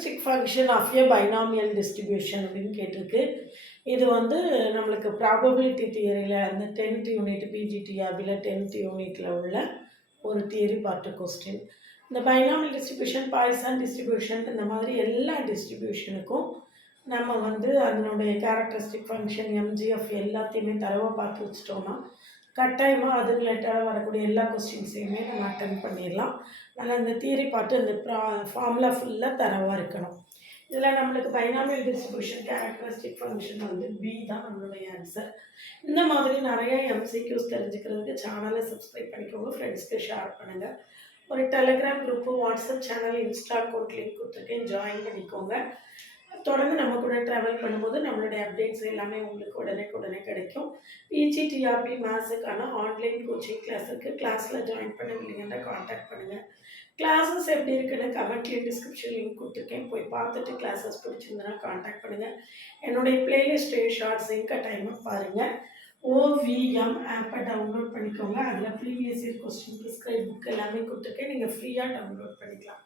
Characteristic function of a binomial distribution அப்படின்னு கேட்டிருக்கு. இது வந்து நம்மளுக்கு ப்ராபபிலிட்டி தியரியில் அந்த 10th யூனிட் பிஜிடிஆர்பியில் 10th யூனிட்டில் உள்ள ஒரு தியரி பார்ட்டு கொஸ்டின். இந்த பைனாமியல் டிஸ்ட்ரிபியூஷன், பாய்சான் டிஸ்ட்ரிபியூஷன், இந்த மாதிரி எல்லா டிஸ்ட்ரிபியூஷனுக்கும் நம்ம வந்து அதனுடைய கேரக்டரிஸ்டிக் ஃபங்க்ஷன் எம்ஜிஎஃப் எல்லாத்தையுமே தரவாக பார்த்து வச்சிட்டோம்னா கட்டாயமாக அது ரிலேட்டடாக வரக்கூடிய எல்லா கொஸ்டின்ஸையுமே நம்ம அட்டன் பண்ணிடலாம். ஆனால் அந்த தியரி பார்த்து அந்த ஃபார்முலா ஃபுல்லாக தரவாக இருக்கணும். இதில் நம்மளுக்கு பைனாமியல் டிஸ்ட்ரிபியூஷன் கேரக்டரிஸ்டிக் ஃபங்க்ஷன் வந்து பி தான் நம்மளுடைய ஆன்சர். இந்த மாதிரி நிறைய எம்சிக்யூஸ் தெரிஞ்சுக்கிறதுக்கு சேனலை சப்ஸ்கிரைப் பண்ணிக்கோங்க, ஃப்ரெண்ட்ஸ்க்கு ஷேர் பண்ணுங்கள். ஒரு Telegram group, WhatsApp channel, Insta account link கொடுத்துருக்கேன், ஜாயின் பண்ணிக்கோங்க. தொடர்ந்து நம்ம கூட ட்ராவல் பண்ணும்போது நம்மளுடைய அப்டேட்ஸ் எல்லாமே உங்களுக்கு உடனே கிடைக்கும். பிஜிடிஆர்பி மேத்ஸுக்கான ஆன்லைன் கோச்சிங் கிளாஸ் இருக்குது. கிளாஸில் ஜாயின் பண்ணுவீங்கன்னா காண்டாக்ட் பண்ணுங்கள். கிளாஸஸ் எப்படி இருக்குன்னு கமெண்ட்லேயும் டிஸ்கிரிப்ஷன் லிங்க் கொடுத்துருக்கேன், போய் பார்த்துட்டு கிளாஸஸ் பிடிச்சிருந்தனா காண்டாக்ட் பண்ணுங்கள். என்னுடைய பிளேலிஸ்ட்டு ஷார்ட்ஸ் கட்டாயமாக பாருங்கள். OVM ஆப்பை டவுன்லோட் பண்ணிக்கோங்க. அதில் previous year question prescribe book எல்லாமே கொடுத்துருக்கேன், நீங்கள் ஃப்ரீயாக டவுன்லோட் பண்ணிக்கலாம்.